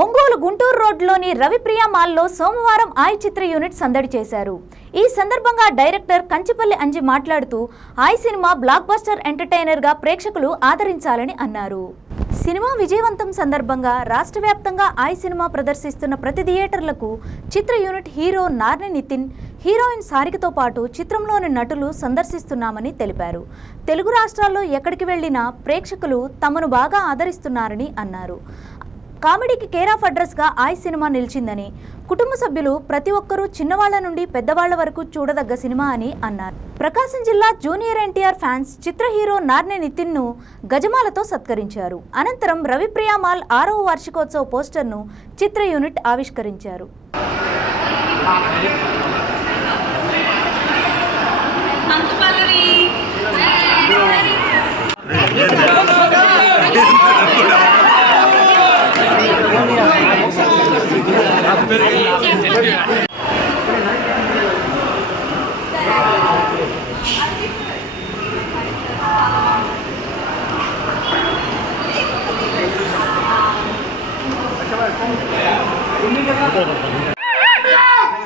ఒంగోలు గుంటూరు రోడ్లోని రవిప్రియ మాల్లో సోమవారం ఆయ్ చిత్ర యూనిట్ సందడి చేశారు. ఈ సందర్భంగా డైరెక్టర్ కంచిపల్లి అంజి మాట్లాడుతూ ఆయ్ సినిమా బ్లాక్ బస్టర్ ఎంటర్టైనర్గా ప్రేక్షకులు ఆదరించాలని అన్నారు. సినిమా విజయవంతం సందర్భంగా రాష్ట్ర వ్యాప్తంగా ఆయ్ సినిమా ప్రదర్శిస్తున్న ప్రతి థియేటర్లకు చిత్ర unit hero Narni Nithin heroine సారికతో పాటు చిత్రంలోని నటులు సందర్శిస్తున్నామని తెలిపారు. తెలుగు రాష్ట్రాల్లో ఎక్కడికి వెళ్ళినా ప్రేక్షకులు తమను బాగా ఆదరిస్తున్నారని అన్నారు. కామెడీకి కేర్ ఆఫ్ అడ్రస్గా ఆయ్ సినిమా నిలిచిందని. కుటుంబ సభ్యులు ప్రతి ఒక్కరూ చిన్నవాళ్ళ నుండి పెద్దవాళ్ళ వరకు చూడదగ్గ సినిమా అని అన్నారు. ప్రకాశం జిల్లా జూనియర్ ఎన్టీఆర్ ఫ్యాన్స్ చిత్ర హీరో నార్నె నితిన్ను గజమాలతో సత్కరించారు. అనంతరం రవిప్రియ మాల్ ఆరవ వార్షికోత్సవ పోస్టర్ను చిత్ర యూనిట్ ఆవిష్కరించారు.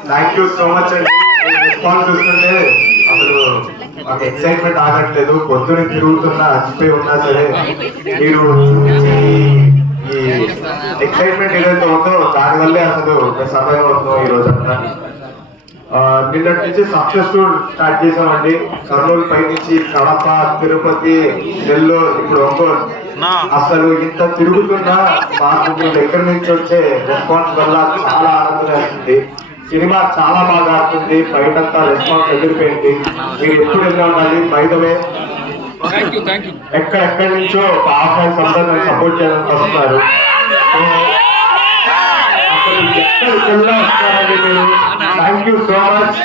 థ్యాంక్ యూ సో మచ్ అండి మీ రెస్పాన్స్ చూస్తుంటే అసలు మాకు ఎక్సైట్మెంట్ ఆగట్లేదు. పొద్దున తిరుగుతున్నా అచ్చిపోయి ఉన్నా సరే మీరు ఈ- ఎక్సైట్మెంట్ ఏదైతే ఉందో దానివల్లే అసలు సమయం అవుతున్నాం ఈ రోజు అంతా నిన్నటి నుంచి సక్సెస్ టూర్ స్టార్ట్ చేసామండి కర్నూలు పై నుంచి కడప తిరుపతి నెల్లూరు ఇప్పుడు ఒంగోలు. అసలు ఇంత తిరుగుతున్నా మాకు మీ దగ్గర నుంచి వచ్చే రెస్పాన్స్ వల్ల చాలా ఆనందం వేస్తుంది సినిమా చాలా బాగా ఆడుతుంది. బయటంతా రెస్పాన్స్ ఎదిరిపోయింది మీరు ఎప్పుడు వెళ్ళి ఉండాలి? బయటమే ఎక్కడెక్కడి నుంచో ఆఫ్లైన్స్ అందరూ సపోర్ట్ చేయడానికి వస్తున్నారు. థ్యాంక్ యూ సో మచ్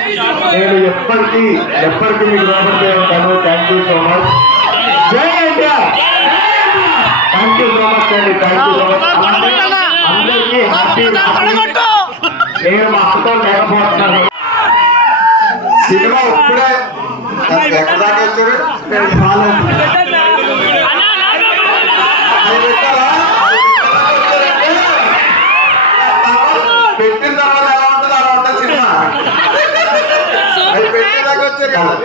నేను ఎప్పటికీ ఎప్పటికీ మీకు రుణపడి ఉంటాను thank you so much Jai India! Thank you so much అండి థ్యాంక్ యూ సో మచ్ అందరికీ హ్యాపీ నేను మా అక్కతో లేకపోతున్నాను. సినిమా ఇప్పుడే ఎక్కడ దాకా వచ్చారు? పెట్టిన తర్వాత ఎలా ఉంటుంది అలా ఉంటుంది సినిమా. అది పెట్టిన దాకా వచ్చారు కదా.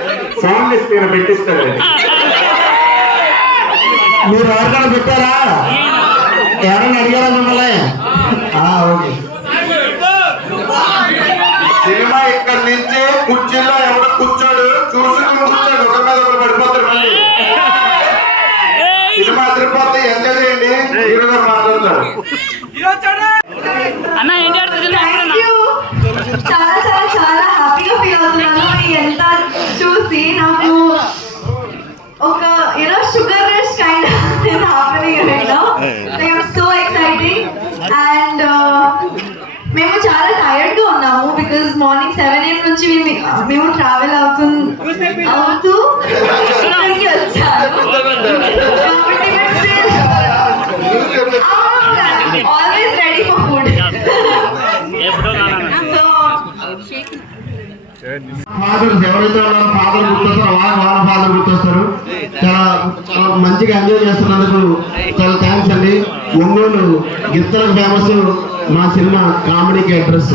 ఫోన్ ఇస్తే పెట్టిస్తాడు. మీరు ఎవరికైనా పెట్టారా? ఎవరైనా అడిగారా మిమ్మల్ని? ఓకే సినిమా ఇక్కడ నుంచి కుర్చీలో ఎవడో కూర్చోడు చూసుకుని కూర్చోడు ఒక మీద ఒకరు పడిపోతారు మళ్ళీ సినిమా తిరుపతి ఎంజాయ్ చేయండి హీరో గారు మాట్లాడతారు అన్న ఏంటి చాలా చాలా చాలా హ్యాపీగా ఫీల్ అవుతున్నాను. ఈ ఎంత చూసి నాకు ఒక you know sugar rush kind is happening right now I'm so exciting and మేము చాలా టైర్డ్గా ఉన్నాము బికాజ్ మార్నింగ్ సెవెన్ ఎయిట్ నుంచి మేము- మేము ట్రావెల్ అవుతూ అవుతూ ఇక్కడికి వచ్చాము ఫాదర్స్ ఎవరైతే ఉన్నారో ఫాదర్ గుర్తొస్తారో వాళ్ళ వాళ్ళ ఫాదర్ గుర్తొస్తారు. చాలా చాలా మంచిగా ఎంజాయ్ చేస్తున్నందుకు చాలా థ్యాంక్స్ అండి. ఒంగోలు గిత్తలకు ఫేమస్ మా సినిమా కామెడీకి అడ్రస్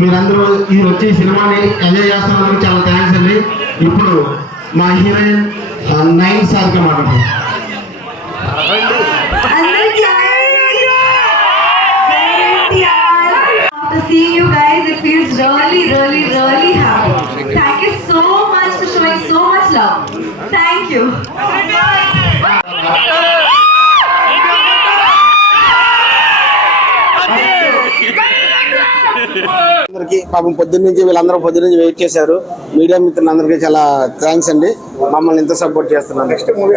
మీరందరూ ఈ వచ్చి సినిమాని ఎంజాయ్ చేస్తున్నందుకు చాలా థ్యాంక్స్ అండి. ఇప్పుడు మా హీరోయిన్ నైన్ సార్గా మాట్లాడతాం అందరికీ you guys, it feels really, really, really you. అందరికి పాపం పొద్దున్న నుంచి వీళ్ళందరూ పొద్దున్న నుంచి వెయిట్ చేశారు. మీడియా మిత్రులందరికీ చాలా థ్యాంక్స్ అండి. మమ్మల్ని ఇంత సపోర్ట్ చేస్తున్నారు నెక్స్ట్ మూవీ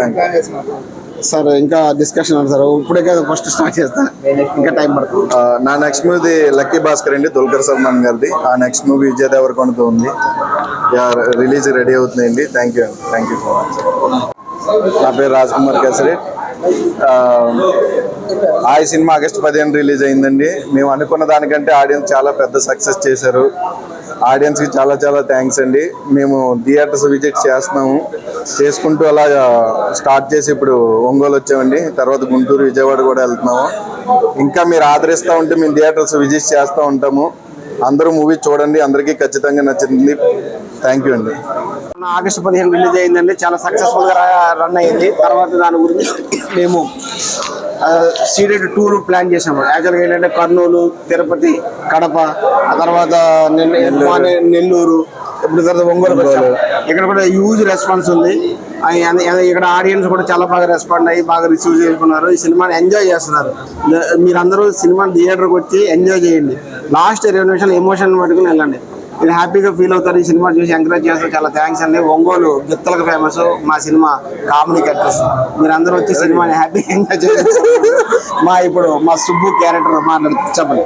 సార్ ఇంకా డిస్కషన్ సార్. ఇప్పుడే కదా ఫస్ట్ స్టార్ట్ చేస్తాను ఇంకా టైం పడుతుంది. నా నెక్స్ట్ మూవీ లక్కీ భాస్కర్ అండి దుల్కర్ సల్మాన్ గారిది. ఆ నెక్స్ట్ మూవీ విజయ్ దేవరకొండతో ఉంది. రిలీజ్ రెడీ అవుతుందండి. Thank you thank you so much నా పేరు రాజ్ కుమార్ కేసరి. ఆ, సినిమా ఆగస్టు పదిహేను రిలీజ్ అయిందండి. మేము అనుకున్న దానికంటే ఆడియన్స్ చాలా పెద్ద సక్సెస్ చేశారు. ఆడియన్స్కి చాలా చాలా థ్యాంక్స్ అండి. మేము థియేటర్స్ విజిట్ చేస్తున్నాము. చేసుకుంటూ అలా స్టార్ట్ చేసి ఇప్పుడు ఒంగోలు వచ్చామండి. తర్వాత గుంటూరు విజయవాడ కూడా వెళ్తున్నాము. ఇంకా మీరు ఆదరిస్తూ ఉంటే మేము థియేటర్స్ విజిట్ చేస్తూ ఉంటాము. అందరూ మూవీ చూడండి. అందరికీ ఖచ్చితంగా నచ్చింది. థ్యాంక్ యూ అండి. ఆగస్టు పదిహేను రిలీజ్ అయిందండి. చాలా సక్సెస్ఫుల్గా రా- రన్ అయింది. తర్వాత దాని గురించి మేము సీడెడ్ టూర్ ప్లాన్ చేసాము యాక్చువల్గా ఏంటంటే కర్నూలు తిరుపతి కడప ఆ తర్వాత నెల్లూరు. ఇప్పుడు తర్వాత ఒంగోలు. ఇక్కడ కూడా హ్యూజ్ రెస్పాన్స్ ఉంది. ఇక్కడ ఆడియన్స్ కూడా చాలా బాగా రెస్పాండ్ అయ్యి బాగా రిసీవ్ చేసుకున్నారు. ఈ సినిమాని ఎంజాయ్ చేస్తున్నారు. మీరందరూ సినిమాని థియేటర్కి వచ్చి ఎంజాయ్ చేయండి. లాస్ట్ ఇరవై నిమిషాలు ఎమోషన్ పట్టుకుని వెళ్ళండి మీరు హ్యాపీగా ఫీల్ అవుతారు. ఈ సినిమా చూసి ఎంకరేజ్ చేస్తారు. చాలా థ్యాంక్స్ అండి. ఒంగోలు గిత్తలకు ఫేమస్ మా సినిమా కామెడీ క్యారెక్టర్స్ మీరు వచ్చి సినిమాని హ్యాపీగా ఎంజాయ్ చేస్తారు. మా ఇప్పుడు మా సుబ్బు క్యారెక్టర్ మాట్లాడు చెప్పండి.